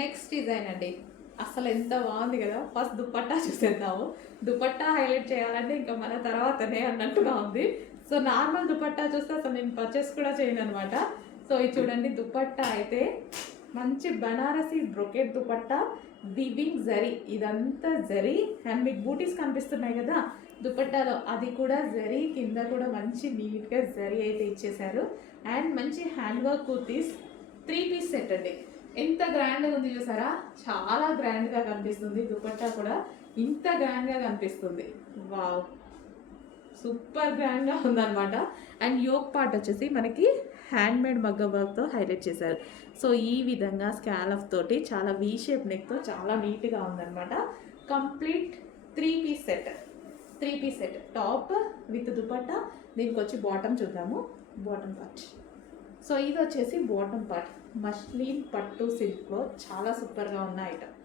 Next design అండి. అసలు ఎంత బాగుంది కదా. ఫస్ట్ దుపట్టా చూసేద్దాము. దుపట్టా హైలైట్ చేయాలంటే ఇంకా మన తర్వాతనే అన్నట్టుగా ఉంది. సో నార్మల్ దుపట్టా చూస్తే అసలు నేను పర్చేస్ కూడా చేయను అనమాట. సో ఇది చూడండి, దుపట్టా అయితే మంచి బనారసి బ్రొకెట్ దుపట్టా, వివింగ్ జరీ, ఇదంతా జరీ. అండ్ మీకు బూటీస్ కనిపిస్తున్నాయి కదా దుపట్టాలో, అది కూడా జరీ, కింద కూడా మంచి నీట్గా జరీ అయితే ఇచ్చేసారు. అండ్ మంచి hand work kurtis, 3 piece set అండి. ఎంత గ్రాండ్గా ఉంది చూసారా, చాలా గ్రాండ్గా కనిపిస్తుంది. దుపట్టా కూడా ఇంత గ్రాండ్గా కనిపిస్తుంది. వావ్, సూపర్ గ్రాండ్గా ఉందన్నమాట. అండ్ యోక్ పార్ట్ వచ్చేసి మనకి హ్యాండ్మేడ్ మగ్గ వర్క్తో హైలైట్ చేశారు. సో ఈ విధంగా స్కాలఫ్ తోటి చాలా వీ షేప్ నెక్తో చాలా నీట్గా ఉందన్నమాట. Complete 3 piece set. 3 piece set, top with dupatta. దీనికి వచ్చి బాటమ్ చూద్దాము. బాటమ్ పార్ట్, సో ఇది వచ్చేసి బాటమ్ పార్ట్, మస్లిన్ పట్టు సిల్క్లో చాలా సూపర్గా ఉన్న ఐటమ్.